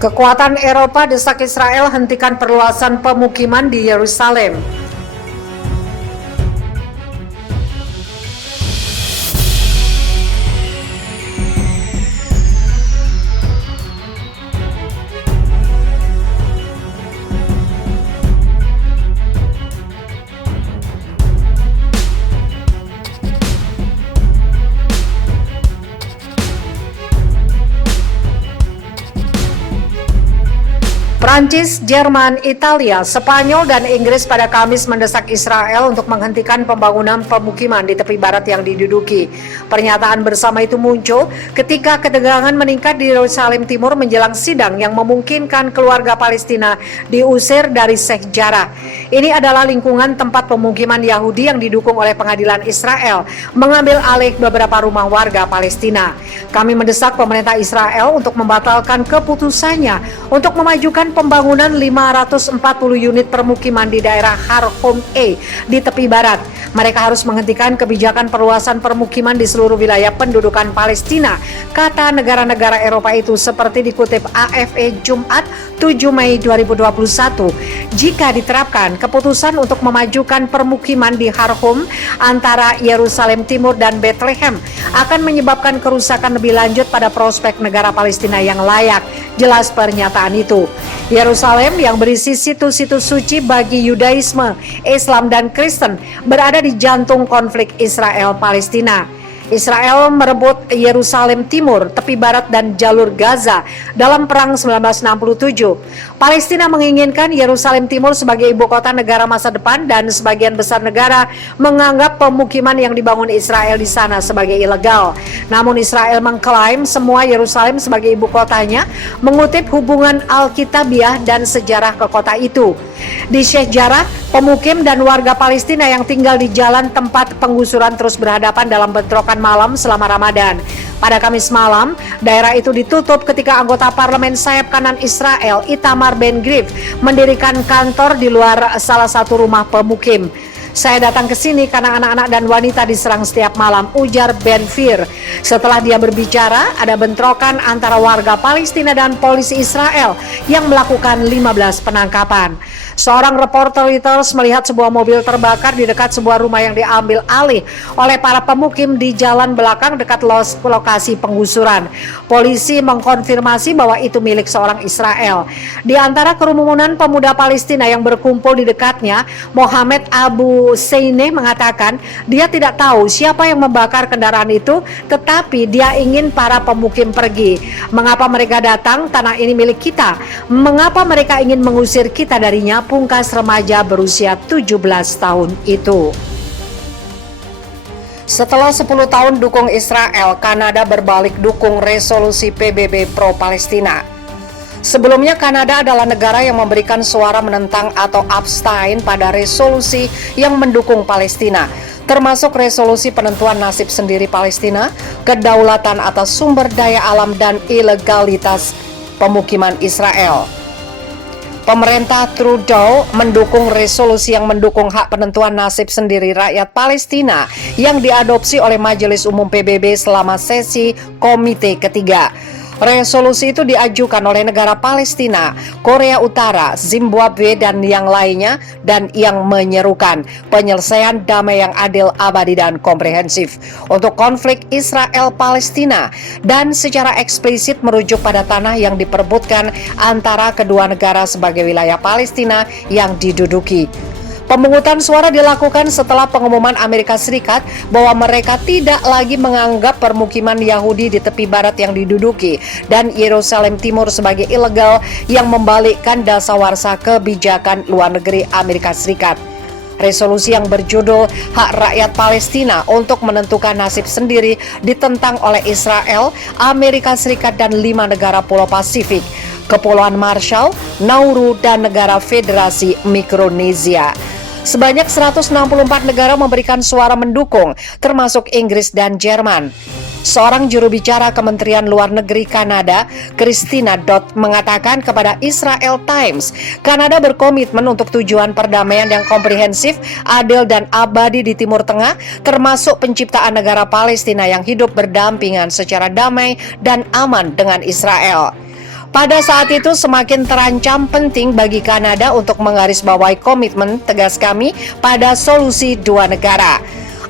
Kekuatan Eropa desak Israel hentikan perluasan pemukiman di Yerusalem. Prancis, Jerman, Italia, Spanyol, dan Inggris pada Kamis mendesak Israel untuk menghentikan pembangunan pemukiman di tepi barat yang diduduki. Pernyataan bersama itu muncul ketika ketegangan meningkat di Yerusalem Timur menjelang sidang yang memungkinkan keluarga Palestina diusir dari Sheikh Jarrah. Ini adalah lingkungan tempat pemukiman Yahudi yang didukung oleh pengadilan Israel mengambil alih beberapa rumah warga Palestina. Kami mendesak pemerintah Israel untuk membatalkan keputusannya untuk memajukan pembangunan 540 unit permukiman di daerah Har Hom A di tepi barat. Mereka harus menghentikan kebijakan perluasan permukiman di seluruh wilayah pendudukan Palestina, kata negara-negara Eropa itu seperti dikutip AFP Jumat 7 Mei 2021. Jika diterapkan, keputusan untuk memajukan permukiman di Har Hom antara Yerusalem Timur dan Bethlehem akan menyebabkan kerusakan lebih lanjut pada prospek negara Palestina yang layak, jelas pernyataan itu. Yerusalem yang berisi situs-situs suci bagi Yudaisme, Islam, dan Kristen berada di jantung konflik Israel-Palestina. Israel merebut Yerusalem Timur, tepi barat, dan jalur Gaza dalam Perang 1967. Palestina menginginkan Yerusalem Timur sebagai ibu kota negara masa depan dan sebagian besar negara menganggap pemukiman yang dibangun Israel di sana sebagai ilegal. Namun Israel mengklaim semua Yerusalem sebagai ibu kotanya, mengutip hubungan Alkitabiah dan sejarah ke kota itu. Di Sheikh Jarrah, pemukim dan warga Palestina yang tinggal di jalan tempat penggusuran terus berhadapan dalam bentrokan malam selama Ramadan. Pada Kamis malam, daerah itu ditutup ketika anggota parlemen sayap kanan Israel, Itamar Ben-Gvir, mendirikan kantor di luar salah satu rumah pemukim. Saya datang ke sini karena anak-anak dan wanita diserang setiap malam, ujar Ben-Gvir. Setelah dia berbicara, ada bentrokan antara warga Palestina dan polisi Israel yang melakukan 15 penangkapan. Seorang reporter Reuters melihat sebuah mobil terbakar di dekat sebuah rumah yang diambil alih oleh para pemukim di jalan belakang dekat lokasi penggusuran. Polisi mengkonfirmasi bahwa itu milik seorang Israel. Di antara kerumunan pemuda Palestina yang berkumpul di dekatnya, Mohamed Abu Seine mengatakan dia tidak tahu siapa yang membakar kendaraan itu, tetapi dia ingin para pemukim pergi. Mengapa mereka datang? Tanah ini milik kita. Mengapa mereka ingin mengusir kita darinya? Pungkas remaja berusia 17 tahun itu. Setelah 10 tahun dukung Israel, Kanada berbalik dukung resolusi PBB pro-Palestina. Sebelumnya, Kanada adalah negara yang memberikan suara menentang atau abstain pada resolusi yang mendukung Palestina, termasuk resolusi penentuan nasib sendiri Palestina, kedaulatan atas sumber daya alam, dan ilegalitas pemukiman Israel. Pemerintah Trudeau mendukung resolusi yang mendukung hak penentuan nasib sendiri rakyat Palestina yang diadopsi oleh Majelis Umum PBB selama sesi Komite Ketiga. Resolusi itu diajukan oleh negara Palestina, Korea Utara, Zimbabwe, dan yang lainnya, dan yang menyerukan penyelesaian damai yang adil, abadi, dan komprehensif untuk konflik Israel-Palestina, dan secara eksplisit merujuk pada tanah yang diperebutkan antara kedua negara sebagai wilayah Palestina yang diduduki. Pemungutan suara dilakukan setelah pengumuman Amerika Serikat bahwa mereka tidak lagi menganggap permukiman Yahudi di tepi barat yang diduduki dan Yerusalem Timur sebagai ilegal yang membalikkan dasawarsa kebijakan luar negeri Amerika Serikat. Resolusi yang berjudul Hak Rakyat Palestina untuk menentukan nasib sendiri ditentang oleh Israel, Amerika Serikat, dan 5 negara Pulau Pasifik, Kepulauan Marshall, Nauru, dan negara Federasi Mikronesia. Sebanyak 164 negara memberikan suara mendukung, termasuk Inggris dan Jerman. Seorang juru bicara Kementerian Luar Negeri Kanada, Christina Dott, mengatakan kepada Israel Times, Kanada berkomitmen untuk tujuan perdamaian yang komprehensif, adil, dan abadi di Timur Tengah, termasuk penciptaan negara Palestina yang hidup berdampingan secara damai dan aman dengan Israel. Pada saat itu semakin terancam penting bagi Kanada untuk menggarisbawahi komitmen tegas kami pada solusi dua negara.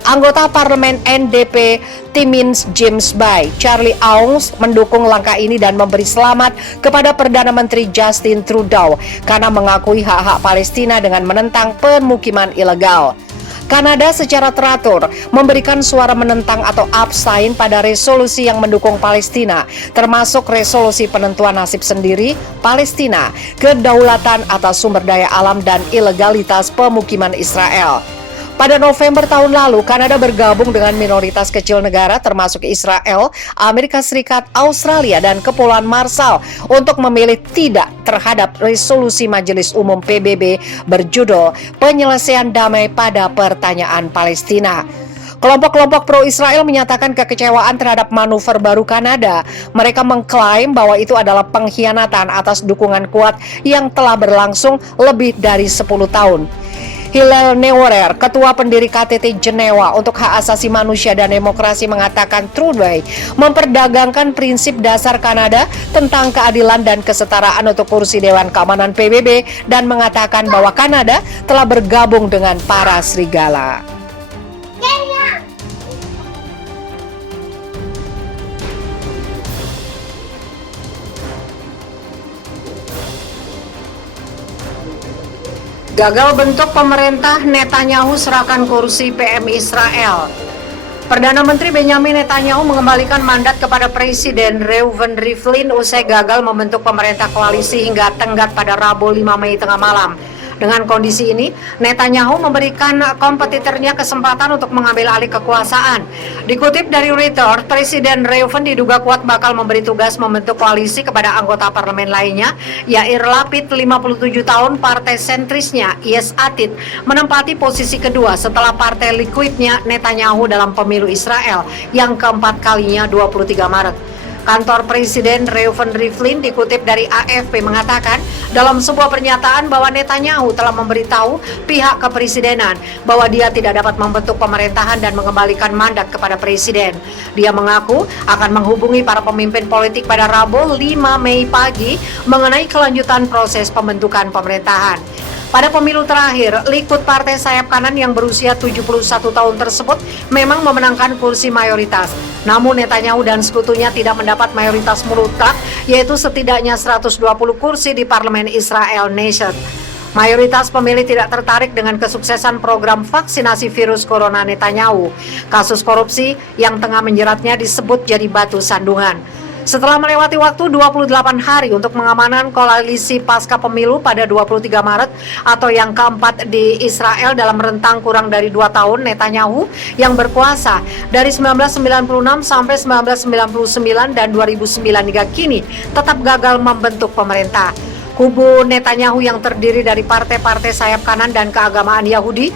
Anggota parlemen NDP Timmins James Bay, Charlie Aung mendukung langkah ini dan memberi selamat kepada Perdana Menteri Justin Trudeau karena mengakui hak-hak Palestina dengan menentang pemukiman ilegal. Kanada secara teratur memberikan suara menentang atau abstain pada resolusi yang mendukung Palestina, termasuk resolusi penentuan nasib sendiri Palestina, kedaulatan atas sumber daya alam dan ilegalitas pemukiman Israel. Pada November tahun lalu, Kanada bergabung dengan minoritas kecil negara termasuk Israel, Amerika Serikat, Australia, dan Kepulauan Marshall untuk memilih tidak terhadap resolusi Majelis Umum PBB berjudul Penyelesaian Damai pada Pertanyaan Palestina. Kelompok-kelompok pro-Israel menyatakan kekecewaan terhadap manuver baru Kanada. Mereka mengklaim bahwa itu adalah pengkhianatan atas dukungan kuat yang telah berlangsung lebih dari 10 tahun. Hillel Neurer, ketua pendiri KTT Jenewa untuk hak asasi manusia dan demokrasi mengatakan Trudeau memperdagangkan prinsip dasar Kanada tentang keadilan dan kesetaraan untuk kursi Dewan Keamanan PBB dan mengatakan bahwa Kanada telah bergabung dengan para serigala. Gagal bentuk pemerintah, Netanyahu serahkan kursi PM Israel. Perdana Menteri Benjamin Netanyahu mengembalikan mandat kepada Presiden Reuven Rivlin usai gagal membentuk pemerintah koalisi hingga tenggat pada Rabu 5 Mei tengah malam. Dengan kondisi ini, Netanyahu memberikan kompetitornya kesempatan untuk mengambil alih kekuasaan. Dikutip dari Reuters, Presiden Reuven diduga kuat bakal memberi tugas membentuk koalisi kepada anggota parlemen lainnya, Yair Lapid, 57 tahun, partai sentrisnya, Yesh Atid, menempati posisi kedua setelah partai Liquidnya Netanyahu dalam pemilu Israel yang keempat kalinya 23 Maret. Kantor Presiden Reuven Rivlin dikutip dari AFP mengatakan dalam sebuah pernyataan bahwa Netanyahu telah memberitahu pihak kepresidenan bahwa dia tidak dapat membentuk pemerintahan dan mengembalikan mandat kepada presiden. Dia mengaku akan menghubungi para pemimpin politik pada Rabu 5 Mei pagi mengenai kelanjutan proses pembentukan pemerintahan. Pada pemilu terakhir, Likud partai sayap kanan yang berusia 71 tahun tersebut memang memenangkan kursi mayoritas. Namun Netanyahu dan sekutunya tidak mendapat mayoritas mutlak, yaitu setidaknya 120 kursi di parlemen Israel Nation. Mayoritas pemilih tidak tertarik dengan kesuksesan program vaksinasi virus corona Netanyahu. Kasus korupsi yang tengah menjeratnya disebut jadi batu sandungan. Setelah melewati waktu 28 hari untuk pengamanan koalisi pasca pemilu pada 23 Maret atau yang keempat di Israel dalam rentang kurang dari 2 tahun, Netanyahu yang berkuasa dari 1996 sampai 1999 dan 2009 hingga kini tetap gagal membentuk pemerintah. Kubu Netanyahu yang terdiri dari partai-partai sayap kanan dan keagamaan Yahudi